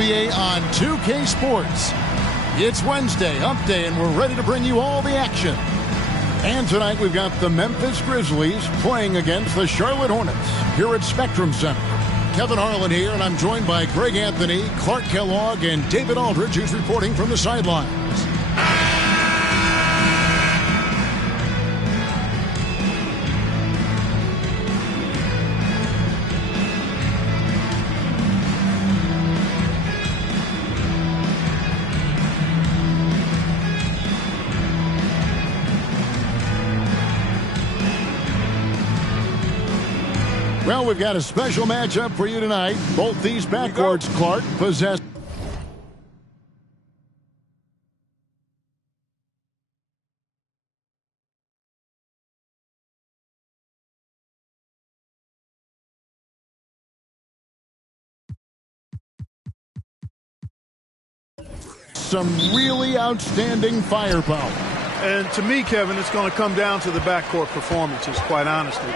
NBA on 2K Sports. It's Wednesday, hump day, and we're ready to bring you all the action. And tonight we've got the Memphis Grizzlies playing against the Charlotte Hornets here at Spectrum Center. Kevin Harlan here, and I'm joined by Greg Anthony, Clark Kellogg, and David Aldridge, who's reporting from the sidelines. Well, we've got a special matchup for you tonight. Both these backcourts, Clark, possess some really outstanding firepower. And to me, Kevin, it's going to come down to the backcourt performances, quite honestly.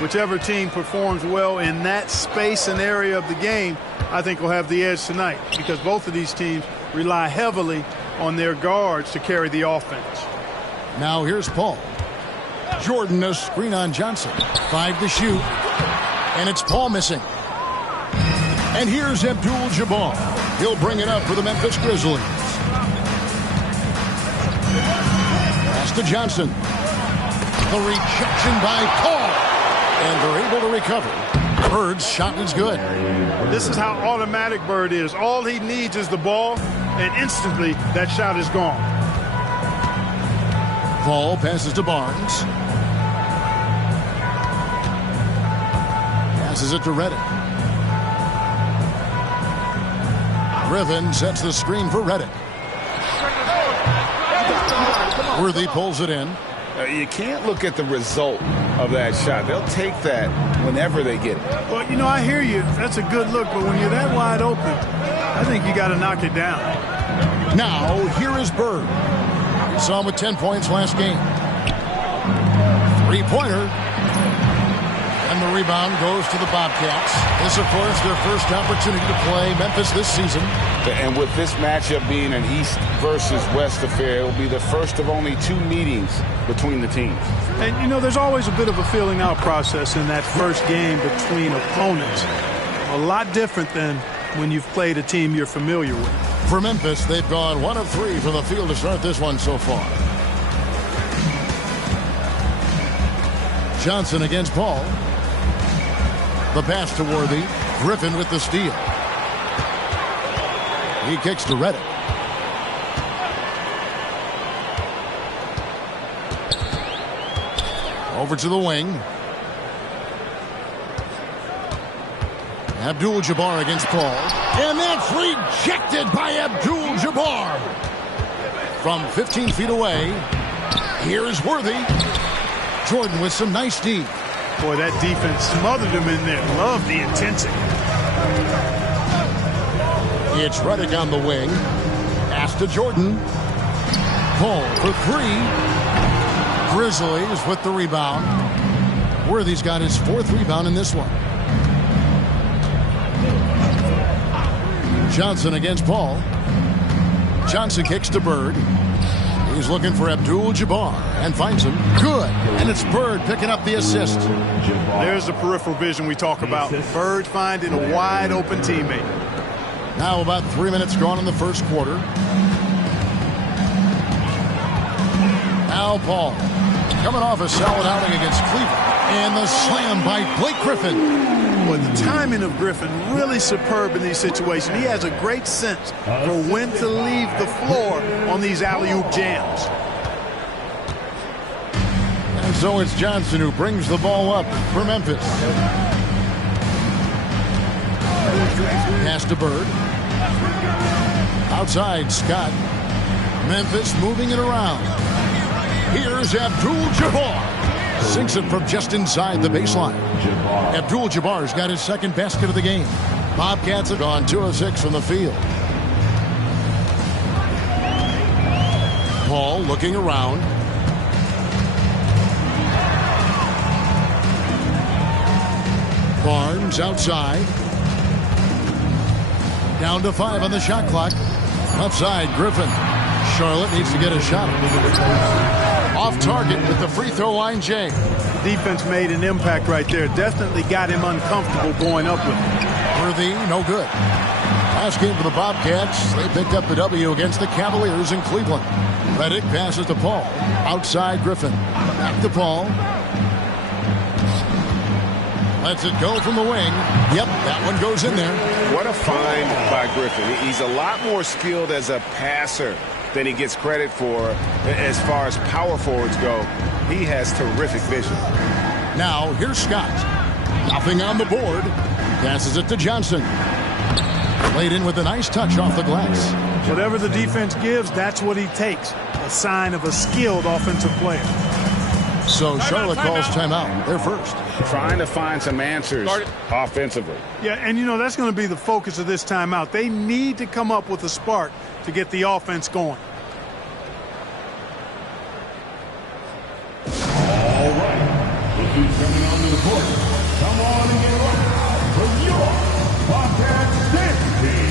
Whichever team performs well in that space and area of the game, I think will have the edge tonight, because both of these teams rely heavily on their guards to carry the offense. Now here's Paul. Jordan, a screen on Johnson. 5 to shoot. And it's Paul missing. And here's Abdul-Jabbar. He'll bring it up for the Memphis Grizzlies. Pass to Johnson. The rejection by Paul. And they're able to recover. Bird's shot is good. This is how automatic Bird is. All he needs is the ball, and instantly that shot is gone. Paul passes to Barnes. Passes it to Reddick. Griffin sets the screen for Reddick. Worthy pulls it in. You can't look at the result of that shot. They'll take that whenever they get it. Well, you know, I hear you. That's a good look, but when you're that wide open, I think you got to knock it down. Now, here is Bird. We saw him with 10 points last game. Three-pointer. And the rebound goes to the Bobcats. This, of course, their first opportunity to play Memphis this season. And with this matchup being an East versus West affair, it will be the first of only 2 meetings between the teams. And, you know, there's always a bit of a feeling out process in that first game between opponents. A lot different than when you've played a team you're familiar with. For Memphis, they've gone 1 of 3 from the field to start this one so far. Johnson against Paul. The pass to Worthy. Griffin with the steal. He kicks to Reddick. Over to the wing. Abdul-Jabbar against Paul. And that's rejected by Abdul-Jabbar. From 15 feet away, here's Worthy. Jordan with some nice D. Boy, that defense smothered him in there. Love the intensity. It's Reddick on the wing. Pass to Jordan. Paul for 3. Grizzlies with the rebound. Worthy's got his 4th rebound in this one. Johnson against Paul. Johnson kicks to Bird. He's looking for Abdul-Jabbar and finds him. Good. And it's Bird picking up the assist. There's the peripheral vision we talk about. Bird finding a wide open teammate. Now about 3 minutes gone in the first quarter. Now Paul. Coming off a solid outing against Cleveland. And the slam by Blake Griffin. But the timing of Griffin really superb in these situations. He has a great sense for when to leave the floor on these alley-oop jams. And so it's Johnson who brings the ball up for Memphis. Pass to Bird. Outside, Scott. Memphis moving it around. Here's Abdul-Jabbar. Sinks it from just inside the baseline. Abdul-Jabbar's got his 2nd basket of the game. Bobcats have gone 2 of 6 from the field. Paul looking around. Barnes outside. Down to 5 on the shot clock. Outside, Griffin. Charlotte needs to get a shot. Off target with the free throw line, Jay. Defense made an impact right there. Definitely got him uncomfortable going up with it. Worthy, no good. Last game for the Bobcats. They picked up the W against the Cavaliers in Cleveland. Redick passes to Paul. Outside, Griffin. Back to Paul. Lets it go from the wing. Yep, that one goes in there. What a find by Griffin. He's a lot more skilled as a passer than he gets credit for as far as power forwards go. He has terrific vision. Now, here's Scott. Nothing on the board. Passes it to Johnson. Laid in with a nice touch off the glass. Whatever the defense gives, that's what he takes. A sign of a skilled offensive player. So Charlotte calls timeout. They're first. Trying to find some answers offensively. Yeah, and you know, that's going to be the focus of this timeout. They need to come up with a spark to get the offense going. All right. Look who's coming onto the court. Come on and get ready for your Bobcats dance team.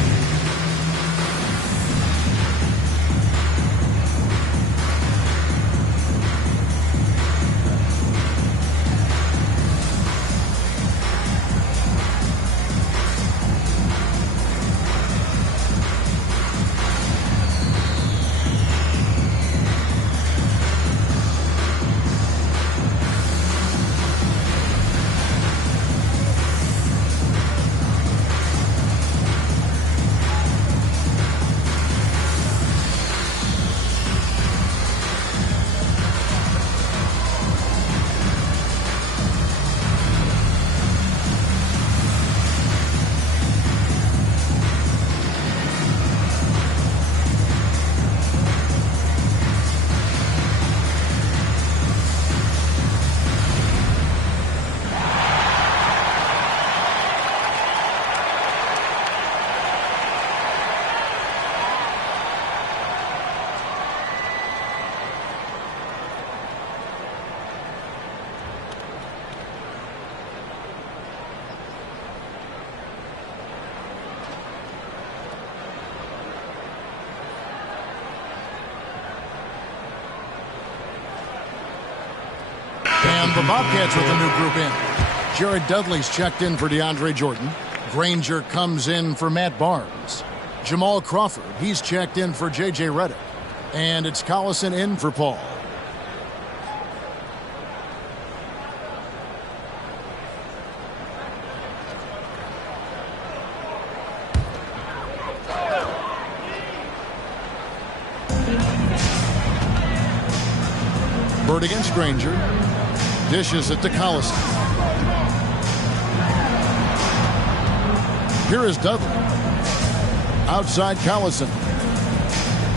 And the Bobcats with a new group in. Jared Dudley's checked in for DeAndre Jordan. Granger comes in for Matt Barnes. Jamal Crawford, he's checked in for J.J. Redick. And it's Collison in for Paul. Bird against Granger. Dishes it to Collison. Here is Dudley. Outside Collison.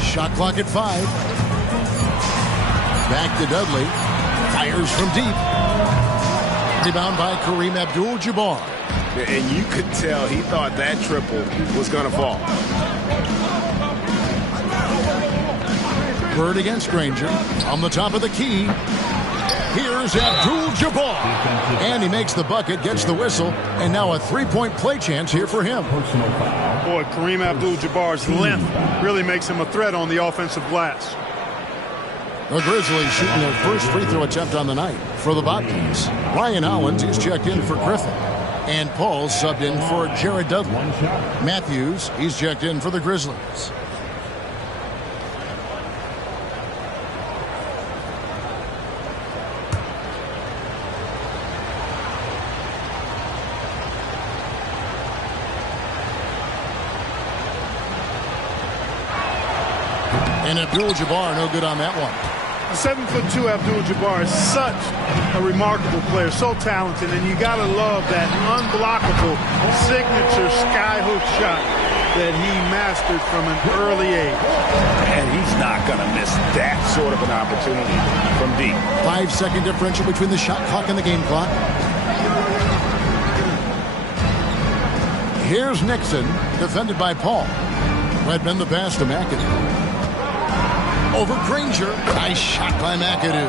Shot clock at 5. Back to Dudley. Fires from deep. Rebound by Kareem Abdul-Jabbar. And you could tell he thought that triple was going to fall. Bird against Granger. On the top of the key. Here's Abdul-Jabbar. And he makes the bucket, gets the whistle, and now a three-point play chance here for him. Boy, Kareem Abdul-Jabbar's length really makes him a threat on the offensive glass. The Grizzlies shooting their first free throw attempt on the night for the Bobcats. Ryan Hollins is checked in for Griffin. And Paul subbed in for Jared Dudley. Matthews, he's checked in for the Grizzlies. And Abdul-Jabbar no good on that one. 7'2" Abdul-Jabbar is such a remarkable player, so talented, and you gotta love that unblockable signature skyhook shot that he mastered from an early age. And he's not gonna miss that sort of an opportunity from deep. 5-second differential between the shot clock and the game clock. Here's Nixon, defended by Paul. Redmond the pass to McAdoo. Over Granger. Nice shot by McAdoo.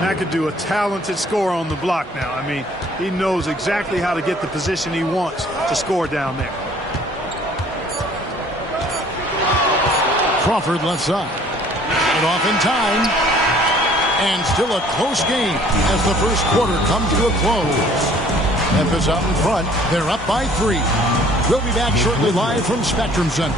McAdoo, a talented scorer on the block now. I mean, he knows exactly how to get the position he wants to score down there. Crawford left side. It off in time. And still a close game as the first quarter comes to a close. Memphis out in front. They're up by 3. We'll be back shortly live from Spectrum Center.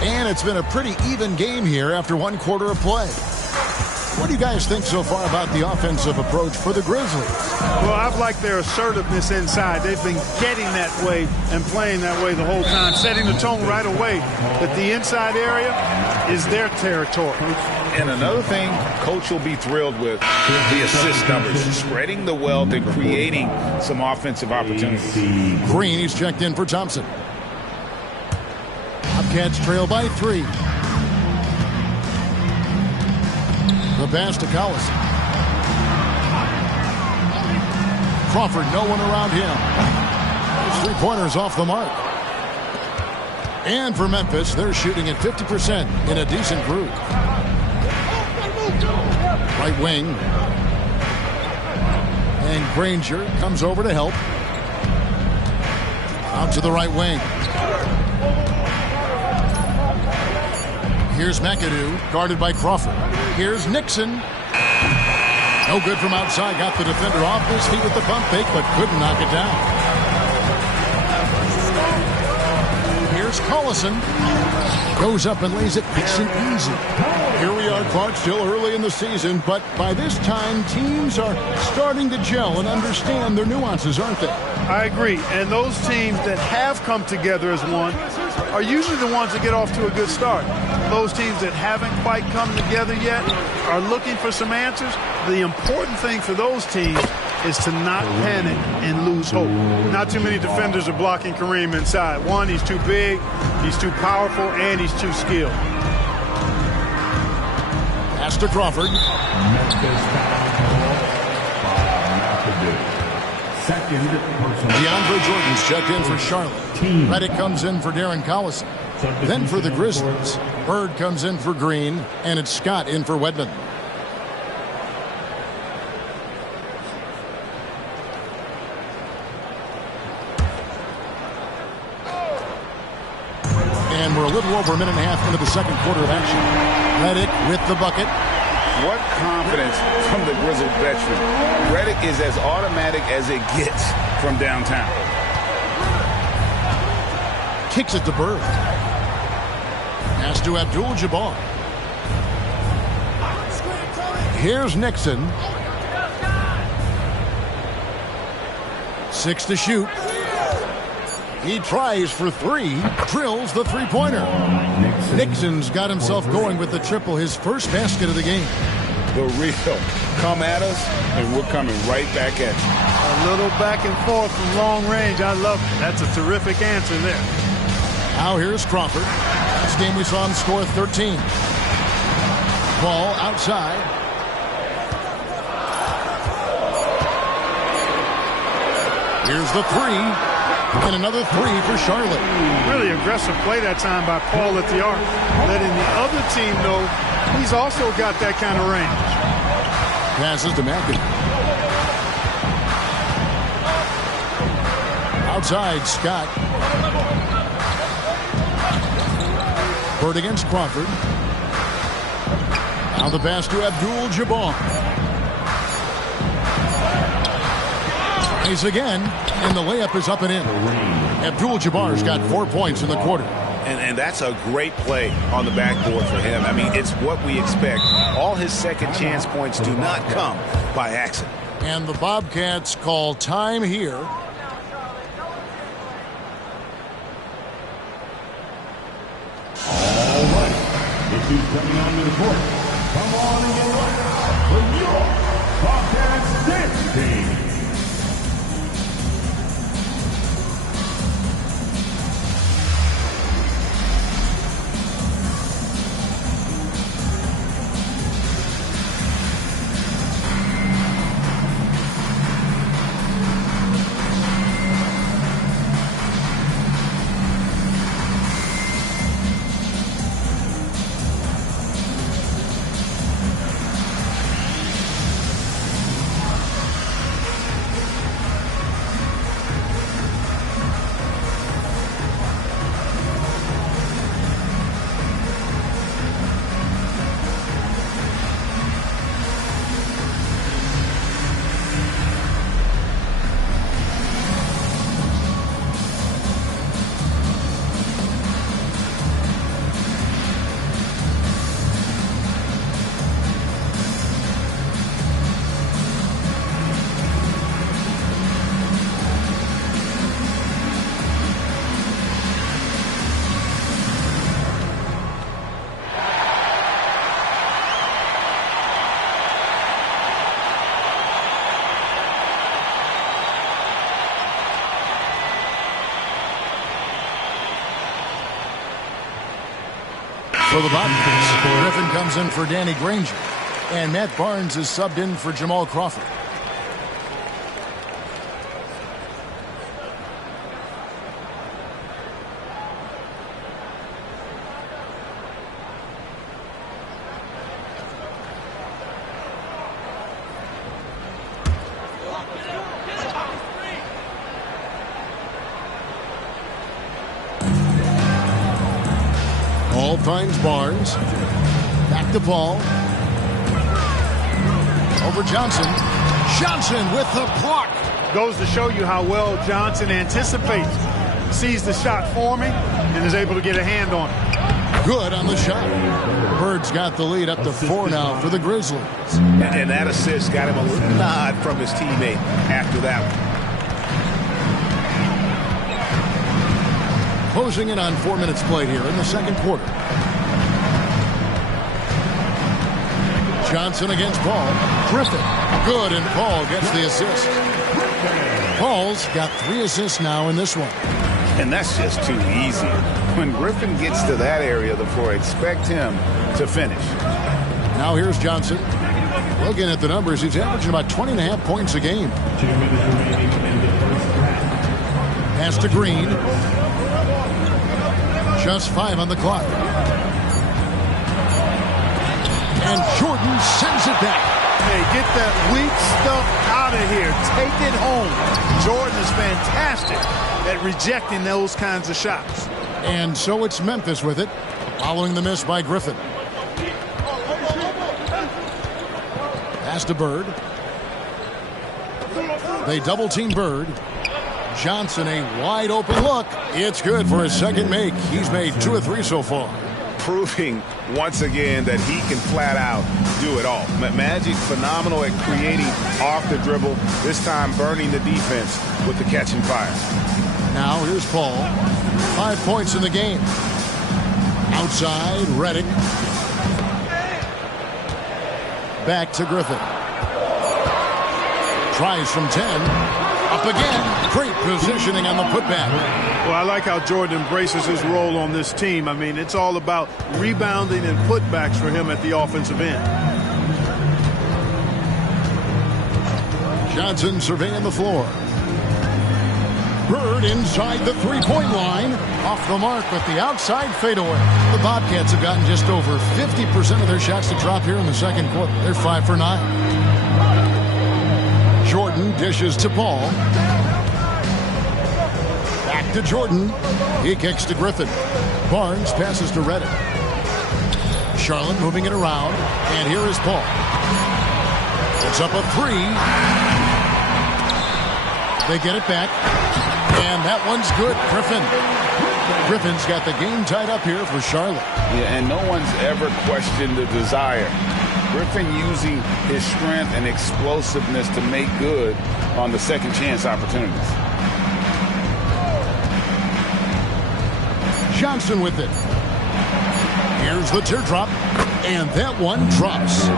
And it's been a pretty even game here after one quarter of play. What do you guys think so far about the offensive approach for the Grizzlies? Well, I've liked their assertiveness inside. They've been getting that way and playing that way the whole time, setting the tone right away. But the inside area is their territory. And another thing Coach will be thrilled with the assist numbers, spreading the wealth and creating some offensive opportunities. Green, he's checked in for Thompson. Bobcats trail by 3. The pass to Collison. Crawford, no one around him. His 3-pointers off the mark. And for Memphis, they're shooting at 50% in a decent groove. Right wing. And Granger comes over to help. Out to the right wing. Here's McAdoo, guarded by Crawford. Here's Nixon. No good from outside. Got the defender off his feet with the pump fake, but couldn't knock it down. Here's Collison. Goes up and lays it nice and easy. Here we are, Clark, still early in the season, but by this time, teams are starting to gel and understand their nuances, aren't they? I agree. And those teams that have come together as one are usually the ones that get off to a good start. Those teams that haven't quite come together yet are looking for some answers. The important thing for those teams is to not panic and lose hope. Not too many defenders are blocking Kareem inside. One, he's too big, he's too powerful, and he's too skilled. Pass to Crawford. DeAndre Jordan's checked in for Charlotte. Redick comes in for Darren Collison. Then for the Grizzlies, Bird comes in for Green, and it's Scott in for Wedman. And we're a little over a minute and a half into the second quarter of action. Redick with the bucket. What confidence from the Grizzled veteran. Redick is as automatic as it gets from downtown. Kicks it to Bird. Pass to Abdul-Jabbar. Here's Nixon. 6 to shoot. He tries for 3, drills the 3-pointer. Nixon's got himself going with the triple, his first basket of the game. The real come at us, and we're coming right back at you. A little back and forth from long range. I love it. That's a terrific answer there. Now here's Crawford. Last game we saw him score 13. Ball outside. Here's the 3. And another 3 for Charlotte. Really aggressive play that time by Paul at the arc. Letting the other team know he's also got that kind of range. Passes to McAdoo. Outside, Scott. Bird against Crawford. Now the pass to Abdul-Jabbar. Tries again, and the layup is up and in. Abdul-Jabbar's got 4 points in the quarter. And that's a great play on the backboard for him. I mean, it's what we expect. All his second chance points do not come by accident. And the Bobcats call time here. He's coming onto the court. Come on and get loud for your Bobcats dance team. For the Bobcats, Griffin comes in for Danny Granger, and Matt Barnes is subbed in for Jamal Crawford. Paul finds Barnes. Back to Paul. Over Johnson. Johnson with the block. Goes to show you how well Johnson anticipates. Sees the shot forming and is able to get a hand on it. Good on the shot. Bird's got the lead up to 4 now for the Grizzlies. And that assist got him a little nod from his teammate after that one. Closing in on 4 minutes played here in the second quarter. Johnson against Paul. Griffin. Good, and Paul gets the assist. Paul's got 3 assists now in this one. And that's just too easy. When Griffin gets to that area of the floor, expect him to finish. Now here's Johnson. Looking at the numbers, he's averaging about 20.5 points a game. 2 minutes remaining in the first half. Pass to Green. Just 5 on the clock. And Jordan sends it back. Hey, get that weak stuff out of here. Take it home. Jordan is fantastic at rejecting those kinds of shots. And so it's Memphis with it, following the miss by Griffin. Pass to Bird. They double-team Bird. Johnson, a wide-open look. It's good for his second make. He's made 2 of 3 so far. Proving once again that he can flat out do it all. Magic phenomenal at creating off the dribble, this time burning the defense with the catch and fire. Now here's Paul. 5 points in the game. Outside, Reddick. Back to Griffin. Tries from 10. Up again. Great positioning on the putback. Well, I like how Jordan embraces his role on this team. I mean, it's all about rebounding and putbacks for him at the offensive end. Johnson surveying the floor. Bird inside the three-point line. Off the mark with the outside fadeaway. The Bobcats have gotten just over 50% of their shots to drop here in the second quarter. They're 5 for 9. Jordan dishes to Paul. Back to Jordan. He kicks to Griffin. Barnes passes to Reddick. Charlotte moving it around. And here is Paul. It's up a 3. They get it back. And that one's good. Griffin's got the game tied up here for Charlotte. Yeah, and no one's ever questioned the desire. Griffin using his strength and explosiveness to make good on the second chance opportunities. Johnson with it. Here's the teardrop, and that one drops.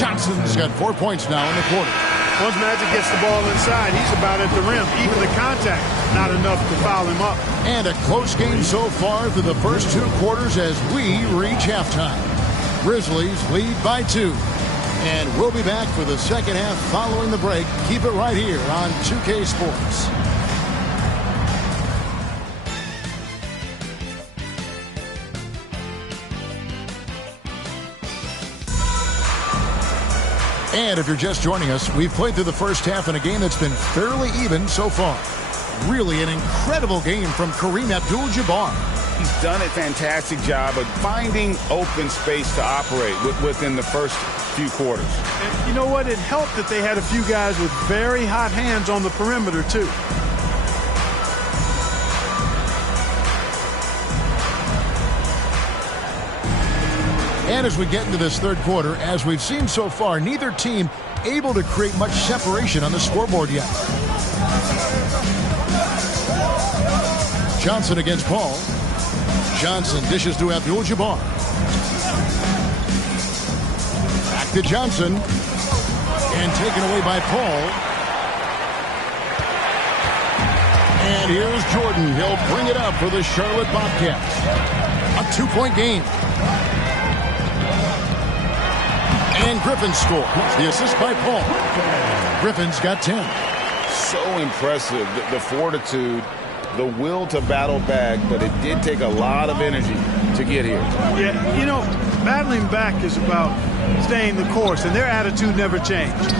Johnson's got 4 points now in the quarter. Once Magic gets the ball inside, he's about at the rim. Even the contact, not enough to foul him up. And a close game so far through the first 2 quarters as we reach halftime. Grizzlies lead by 2. And we'll be back for the second half following the break. Keep it right here on 2K Sports. And if you're just joining us, we've played through the first half in a game that's been fairly even so far. Really an incredible game from Kareem Abdul-Jabbar. He's done a fantastic job of finding open space to operate within the first few quarters. And you know what? It helped that they had a few guys with very hot hands on the perimeter, too. And as we get into this third quarter, as we've seen so far, neither team able to create much separation on the scoreboard yet. Johnson against Paul. Johnson dishes to Abdul-Jabbar. Back to Johnson. And taken away by Paul. And here's Jordan. He'll bring it up for the Charlotte Bobcats. A 2-point game. And Griffin scores. The assist by Paul. Griffin's got 10. So impressive, the fortitude, the will to battle back, but it did take a lot of energy to get here. Yeah, you know, battling back is about staying the course, and their attitude never changed.